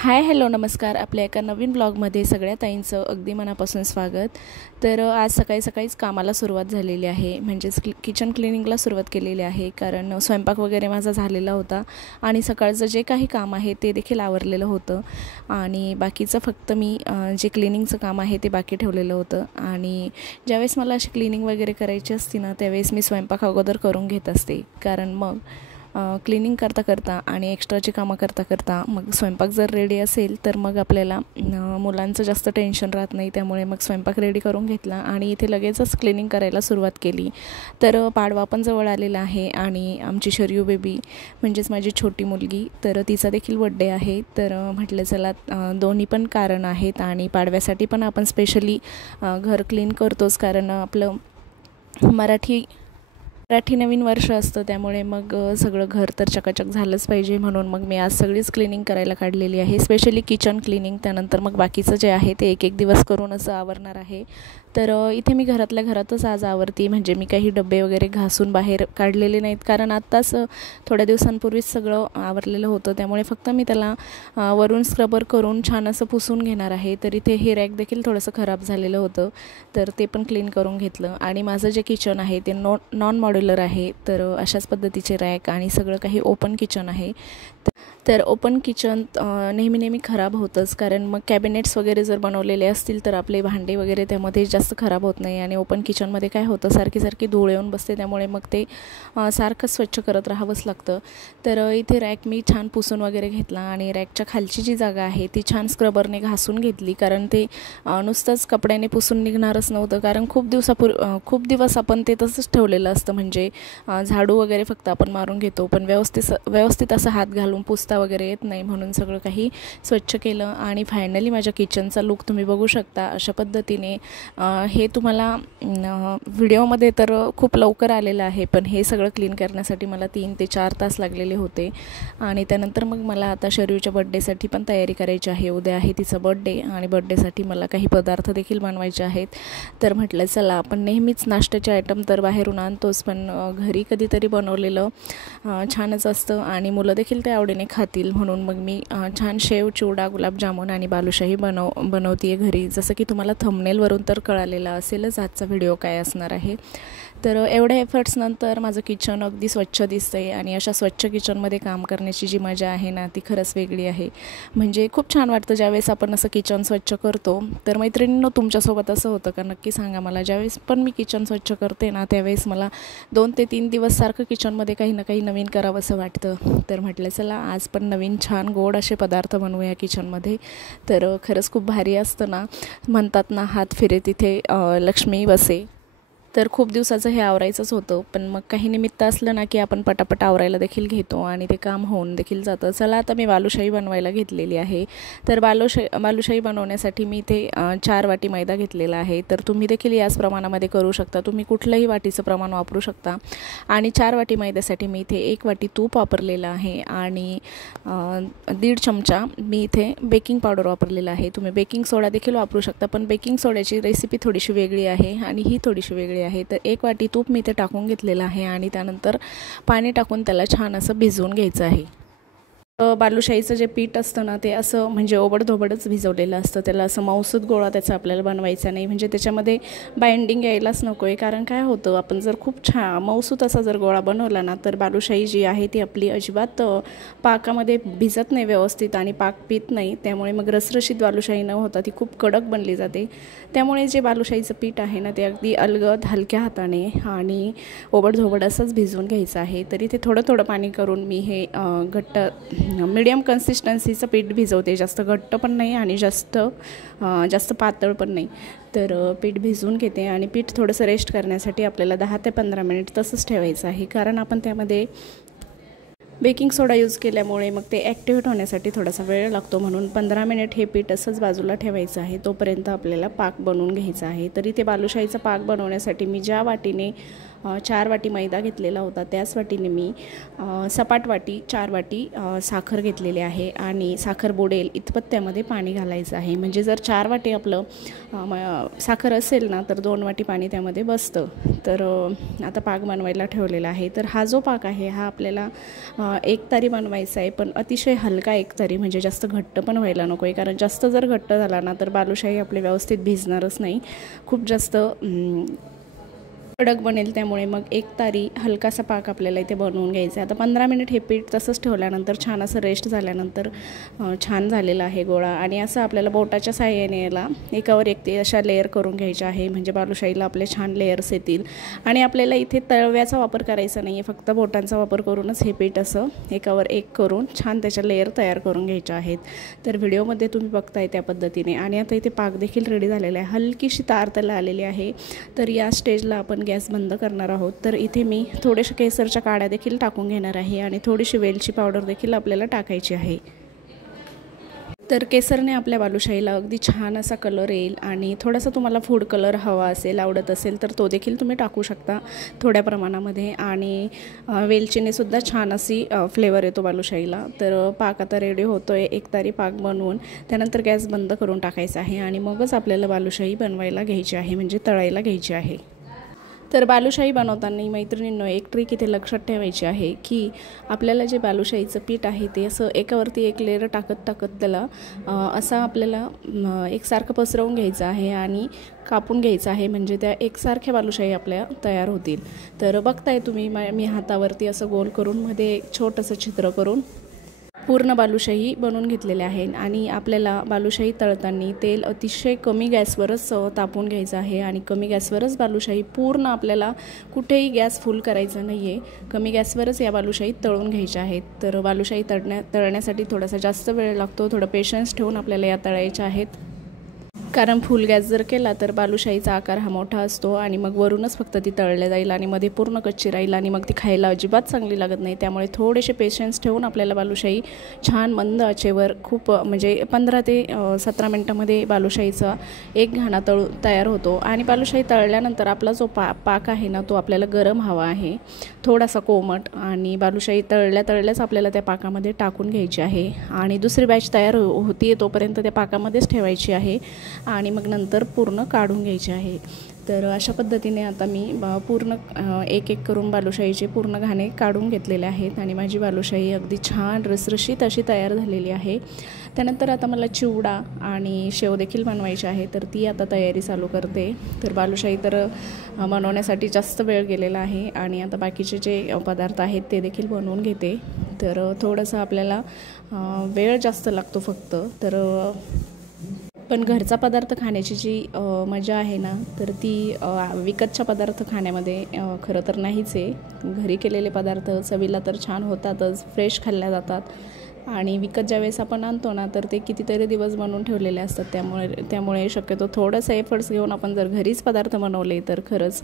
Hi hello नमस्कार. आपल्या एका नवीन ब्लॉगमध्ये सगळ्या ताईंचं अगदी मनापासून स्वागत. तर आज सकाळीच कामाला सुरुवात झालेली आहे, म्हणजेच किचन क्लिनिंगला सुरुवात केलेली आहे. कारण स्वयंपाक वगैरे माझा झालेला होता आणि सकाळचं जे काही काम आहे ते देखील आवरलेलं होतं आणि बाकीचं फक्त मी जे क्लिनिंगचं काम आहे ते बाकी ठेवलेलं होतं. आणि ज्यावेळेस मला अशी क्लिनिंग वगैरे करायची असते ना, त्यावेळेस मी स्वयंपाक अगोदर करून घेत असते. कारण मग क्लिनिंग करता आणि एक्स्ट्राची कामं करता मग स्वयंपाक जर रेडी असेल तर मग आपल्याला मुलांचं जास्त टेन्शन राहत नाही. त्यामुळे मग स्वयंपाक रेडी करून घेतला आणि इथे लगेचच क्लिनिंग करायला सुरुवात केली. तर पाडवा पण जवळ आलेला आहे आणि आमची शर्यू बेबी म्हणजेच माझी छोटी मुलगी, तर तिचा देखील बड्डे आहे. तर म्हटलं चला दोन्ही पण कारण आहेत आणि पाडव्यासाठी पण आपण स्पेशली घर क्लीन करतोच. कारण आपलं मराठी नवीन वर्ष असतं, त्यामुळे मग सगळं घर तर चकाचक झालंच पाहिजे. म्हणून मग मी आज सगळीच क्लिनिंग करायला काढलेली आहे, स्पेशली किचन क्लिनिंग. त्यानंतर मग बाकीचं जे आहे ते एक दिवस करून असं आवरणार आहे. तर इथे मी घरातल्या घरातच आज आवरते, म्हणजे मी काही डबे वगैरे घासून बाहेर काढलेले नाहीत. कारण आत्ताच थोड्या दिवसांपूर्वीच सगळं आवरलेलं होतं, त्यामुळे फक्त मी त्याला वरून स्क्रबर करून छान असं पुसून घेणार आहे. तर इथे हे रॅक देखील थोडंसं खराब झालेलं होतं, तर ते पण क्लीन करून घेतलं. आणि माझं जे किचन आहे ते नॉन मॉड्युलर आहे, तर अशाच पद्धतीचे रॅक आणि सगळं काही ओपन किचन आहे. तर ओपन किचन नेहमी खराब होतंच, कारण मग कॅबिनेट्स वगैरे जर बनवलेले असतील तर आपले भांडे वगैरे त्यामध्ये जास्त खराब होत नाही. आणि ओपन किचनमध्ये काय होतं, सारखी धूळ येऊन बसते, त्यामुळे मग ते सारखं स्वच्छ करत राहावंच लागतं. तर इथे रॅक मी छान पुसून वगैरे घेतला आणि रॅकच्या खालची जी जागा आहे ती छान स्क्रबरने घासून घेतली. कारण ते नुसतंच कपड्याने पुसून निघणारच नव्हतं, कारण खूप दिवस आपण ते तसंच ठेवलेलं असतं. म्हणजे झाडू वगैरे फक्त आपण मारून घेतो, पण व्यवस्थित असं हात घालून पुसता वगैरे येत नाही. म्हणून सगळं काही स्वच्छ केलं आणि फायनली माझ्या किचनचा लुक तुम्ही बघू शकता अशा पद्धतीने. हे तुम्हाला व्हिडिओमध्ये तर खूप लवकर आलेलं आहे, पण हे सगळं क्लीन करण्यासाठी मला 3 ते 4 तास लागलेले होते. आणि त्यानंतर मग मला आता शर्यूच्या बड्डेसाठी पण तयारी करायची आहे. उद्या आहे तिचा बड्डे आणि बड्डेसाठी मला काही पदार्थ देखील बनवायचे आहेत. तर म्हटलं चला, आपण नेहमीच नाश्त्याचे आयटम तर बाहेरून आणतोच, पण घरी कधीतरी बनवलेलं छानच असतं आणि मुलं देखील ते आवडीने खातील. म्हणून मग मी छान शेव, चिवडा, गुलाबजामुन आणि बालुशाही बनवते घरी. जसं की तुम्हाला थंबनेलवरून तर कळालेलं असेलच आजचा व्हिडिओ काय असणार आहे. तर एवढ्या एफर्ट्सनंतर माझं किचन अगदी स्वच्छ दिसतं आहे आणि अशा स्वच्छ किचनमध्ये काम करण्याची जी मजा आहे ना, ती खरंच वेगळी आहे. म्हणजे खूप छान वाटतं ज्यावेळेस आपण असं किचन स्वच्छ करतो. तर मैत्रिणींनो, तुमच्यासोबत असं होतं का? नक्की सांगा मला. ज्यावेळेस पण मी किचन स्वच्छ करते ना, त्यावेळेस मला 2 ते 3 दिवस सारखं किचनमध्ये काही ना काही नवीन करावं असं वाटतं. तर म्हटलं चला, आज पण नवीन छान गोड असे पदार्थ बनवूया किचनमध्ये. तर खरंच खूप भारी असतं ना, म्हणतात ना, हात फिरे तिथे लक्ष्मी वसे. तर खूप दिवसाचं हे आवरायचंच होतं, पण मग काही निमित्त असलं ना की आपण पटापट आवरायला देखील घेतो आणि ते काम होऊन देखील जातं. चला, आता मी बालुशाही बनवायला घेतलेली आहे. तर बालुशाही बनवण्यासाठी मी इथे 4 वाटी मैदा घेतलेला आहे. तर तुम्ही देखील याच प्रमाणामध्ये करू शकता, तुम्ही कुठलंही वाटीचं प्रमाण वापरू शकता. आणि 4 वाटी मैद्यासाठी मी इथे 1 वाटी तूप वापरलेलं आहे आणि 1.5 चमचा मी इथे बेकिंग पावडर वापरलेला आहे. तुम्ही बेकिंग सोडा देखील वापरू शकता, पण बेकिंग सोड्याची रेसिपी थोडीशी वेगळी आहे आणि ही थोडीशी वेगळी आहे. तर 1 वाटी तूप मी इथे टाकून घेतलेलं आहे आणि त्यानंतर पाणी टाकून त्याला छान असं भिजवून घ्यायचं आहे. बालुशाहीचं जे पीठ असतं ना, ते असं म्हणजे ओबडधोबडच भिजवलेलं असतं. त्याला असं मऊसूत गोळा त्याचा आपल्याला बनवायचा नाही, म्हणजे त्याच्यामध्ये बाइंडिंग यायलाच नको आहे. कारण काय होतं, आपण जर खूप छान मऊसूत असा जर गोळा बनवला ना, तर बालुशाही जी आहे ती आपली अजिबात पाकामध्ये भिजत नाही व्यवस्थित आणि पाक पित नाही. त्यामुळे मग रसरशीत बालुशाही न होता ती खूप कडक बनली जाते. त्यामुळे जे बालुशाहीचं पीठ आहे ना, ते अगदी अलगद हलक्या हाताने आणि ओबडधोबड असंच भिजवून घ्यायचं आहे. तरी ते थोडं पाणी करून मी हे घट्ट मीडियम कन्सिस्टन्सीचं पीठ भिजवते. जास्त घट्ट पण नाही आणि जास्त पातळ पण नाही. तर पीठ भिजवून घेते आणि पीठ थोडंसं रेस्ट करण्यासाठी आपल्याला 10 ते 15 मिनिट तसंच ठेवायचं आहे. कारण आपण त्यामध्ये बेकिंग सोडा यूज केल्यामुळे मग ते ॲक्टिव्हेट होण्यासाठी थोडासा वेळ लागतो. म्हणून 15 मिनिट हे पीठ असंच बाजूला ठेवायचं आहे. तोपर्यंत आपल्याला पाक बनवून घ्यायचा आहे. तरी ते बालुशाहीचा पाक बनवण्यासाठी मी ज्या वाटीने 4 वाटी मैदा घेतलेला होता, त्याच वाटीने मी सपाट वाटी 4 वाटी साखर घेतलेली आहे आणि साखर बुडेल इतपत त्यामध्ये पाणी घालायचं आहे. म्हणजे जर 4 वाटी आपलं साखर असेल ना तर 2 वाटी पाणी त्यामध्ये बसतं. तर आता पाक बनवायला ठेवलेला आहे. तर हा जो पाक आहे हा आपल्याला एकतारी बनवायचा आहे, पण अतिशय हलका एकतारी, म्हणजे जास्त घट्ट पण व्हायला नको आहे, कारण जास्त जर घट्ट झाला ना तर बालुशाही आपले व्यवस्थित भिजणारच नाही, खूप जास्त कडक बनेल. त्यामुळे मग एकतारी हलकासा पाक आपल्याला इथे बनवून घ्यायचा आहे. आता 15 मिनिट हे पीठ तसंच ठेवल्यानंतर छान असं रेस्ट झाल्यानंतर छान झालेला आहे गोळा. आणि असं आपल्याला बोटाच्या साहाय्याने याला एकावर एक ते अशा लेअर करून घ्यायच्या आहे, म्हणजे बालुशाहीला आपले छान लेअर्स येतील. आणि आपल्याला इथे तळव्याचा वापर करायचा नाही आहे, फक्त बोटांचा वापर करूनच हे पीठ असं एकावर एक करून छान त्याच्या लेअर तयार करून घ्यायच्या आहेत. तर व्हिडिओमध्ये तुम्ही बघताय त्या पद्धतीने. आणि आता इथे पाक देखील रेडी झालेला आहे, हलकीशी तार त्याला आलेली आहे. तर या स्टेजला आपण गॅस बंद करणार आहोत. तर इथे मी थोडेसे केसरच्या काड्या देखील टाकून घेणार आहे आणि थोडीशी वेलची पावडर देखील आपल्याला टाकायची आहे. तर केसरने आपल्या बालुशाहीला अगदी छान असा कलर येईल. आणि थोडासा तुम्हाला फूड कलर हवा असेल, आवडत असेल तर तो देखील तुम्ही टाकू शकता थोड्या प्रमाणामध्ये. आणि वेलचीने सुद्धा छान अशी फ्लेवर येतो बालुशाहीला. तर पाक आता रेडी होतो आहे. एकतारी पाक बनवून त्यानंतर गॅस बंद करून टाकायचा आहे आणि मगच आपल्याला बालुशाही बनवायला घ्यायची आहे, म्हणजे तळायला घ्यायची आहे. तर बालुशाही बनवताना मैत्रिणींनो एक ट्रिक इथे लक्षात ठेवायची आहे की आपल्याला जे बालुशाहीचं पीठ आहे ते असं एकावरती एक लेअर टाकत त्याला असं आपल्याला एकसारखं पसरवून घ्यायचं आहे आणि कापून घ्यायचं आहे, म्हणजे त्या एकसारख्या बालुशाही आपल्या तयार होतील. तर बघताय तुम्ही मी हातावरती असं गोल करून मध्ये एक छोटंसं छिद्र करून पूर्ण बालुशाही बनवून घेतलेले आहे. आणि आपल्याला बालुशाही तळताना तेल अतिशय कमी गॅसवरच तापून घ्यायचं आहे आणि कमी गॅसवरच बालुशाही पूर्ण आपल्याला कुठेही गॅस फुल करायचा नाही आहे, कमी गॅसवरच या बालुशाही तळून घ्यायच्या आहेत. तर बालुशाही तळण्यासाठी थोडासा जास्त वेळ लागतो, थोडं पेशन्स ठेवून आपल्याला या तळायच्या आहेत, कारण फुल गॅस जर केला तर बालुशाहीचा आकार हा मोठा असतो आणि मग वरूनच फक्त ती तळल्या जाईल आणि मध्ये पूर्ण कच्ची राहील आणि मग ती खायला अजिबात चांगली लागत नाही. त्यामुळे थोडेसे पेशन्स ठेवून आपल्याला बालुशाही छान मंद आचेवर खूप म्हणजे 15 ते 17 मिनटामध्ये बालुशाहीचा एक घाणा तयार होतो. आणि बालुशाही तळल्यानंतर आपला जो पाक आहे ना तो आपल्याला गरम हवा आहे, थोडासा कोमट. आणि बालुशाही तळल्याच आपल्याला त्या पाकामध्ये टाकून घ्यायची आहे आणि दुसरी बॅच तयार होती तोपर्यंत त्या पाकामध्येच ठेवायची आहे आणि मग नंतर पूर्ण काढून घ्यायचे आहे. तर अशा पद्धतीने आता मी पूर्ण एक करून बालुशाहीचे पूर्ण घाणे काढून घेतलेले आहेत आणि माझी बालुशाही अगदी छान रसरशीत अशी तयार झालेली आहे. त्यानंतर आता मला चिवडा आणि शेव देखील बनवायची आहे, तर ती आता तयारी चालू करते. तर बालुशाही तर बनवण्यासाठी जास्त वेळ गेलेला आहे आणि आता बाकीचे जे पदार्थ आहेत ते देखील बनवून घेते. तर थोडंसं आपल्याला वेळ जास्त लागतो फक्त. तर पण घरचा पदार्थ खाण्याची जी मजा आहे ना तर ती विकतच्या पदार्थ खाण्यामध्ये खरं तर नाहीच आहे. घरी केलेले पदार्थ चवीला तर छान होतातच, फ्रेश खाल्ल्या जातात. आणि विकत ज्यावेळेस आपण आणतो ना तर ते कितीतरी दिवस बनवून ठेवलेले असतात. त्यामुळे शक्यतो थोडंसं एफर्ट्स घेऊन आपण जर घरीच पदार्थ बनवले तर खरंच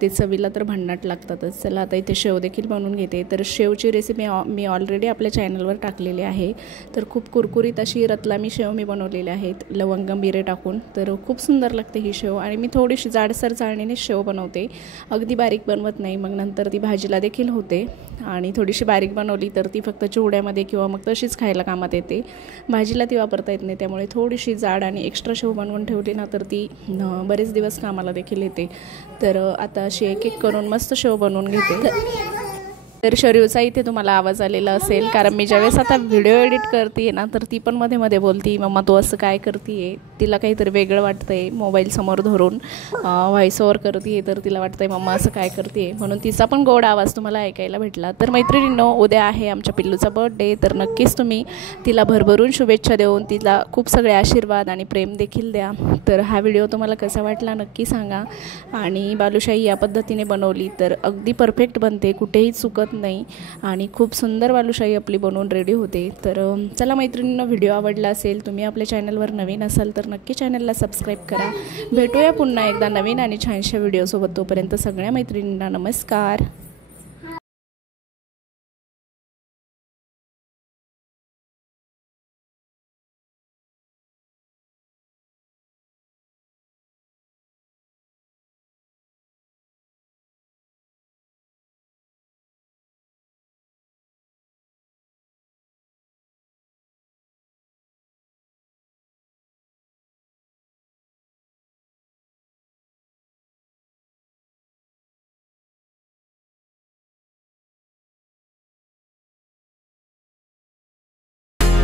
ते चवीला तर भन्नाट लागतातच. चला आता इथे शेव देखील बनवून घेते. तर शेवची रेसिपी मी ऑलरेडी आपल्या चॅनलवर टाकलेली आहे. तर खूप कुरकुरीत अशी रतलामी शेव मी बनवलेली आहेत लवंग मिरे टाकून. तर खूप सुंदर लागते ही शेव आणि मी थोडीशी जाडसर चाळणीने शेव बनवते, अगदी बारीक बनवत नाही. मग नंतर ती भाजीला देखील होते आणि थोडीशी बारीक बनवली तर ती फक्त चिवड्यामध्ये किंवा मग तशीच खायला कामात येते, भाजीला ती वापरता येत नाही. त्यामुळे थोडीशी जाड आणि एक्स्ट्रा शेव बनवून ठेवली ना तर ती बरेच दिवस कामाला देखील येते. तर आता अशी एक करून मस्त शेव बनवून घेते. तर शरीवचा इथे तुम्हाला आवाज आलेला असेल, कारण मी ज्यावेळेस आता व्हिडिओ एडिट करते ना तर ती पण मध्ये बोलती, मम्मा तू असं काय करते, तिला काहीतरी वेगळं वाटतंय. मोबाईल समोर धरून व्हॉइस ओव्हर करते तर तिला वाटतंय मम्मा असं काय करते, म्हणून तिचा पण गोड आवाज तुम्हाला ऐकायला भेटला. तर मैत्रिणींनो, उद्या आहे आमच्या पिल्लूचा बर्थडे, तर नक्कीच तुम्ही तिला भरभरून शुभेच्छा देऊन तिला खूप सगळे आशीर्वाद आणि प्रेम देखील द्या. तर हा व्हिडिओ तुम्हाला कसा वाटला नक्की सांगा. आणि बालुशाही या पद्धतीने बनवली तर अगदी परफेक्ट बनते, कुठेही चुकत नाही आणि खूप सुंदर बालुशाही आपली बनवून रेडी होते. तर चला मैत्रिणींनो, व्हिडिओ आवडला असेल, तुम्ही आपल्या चॅनलवर नवीन असाल तर नक्की चॅनलला सबस्क्राईब करा. भेटूया पुन्हा एकदा नवीन आणि छानशा व्हिडिओसोबत. तोपर्यंत सगळ्या मैत्रिणींना नमस्कार.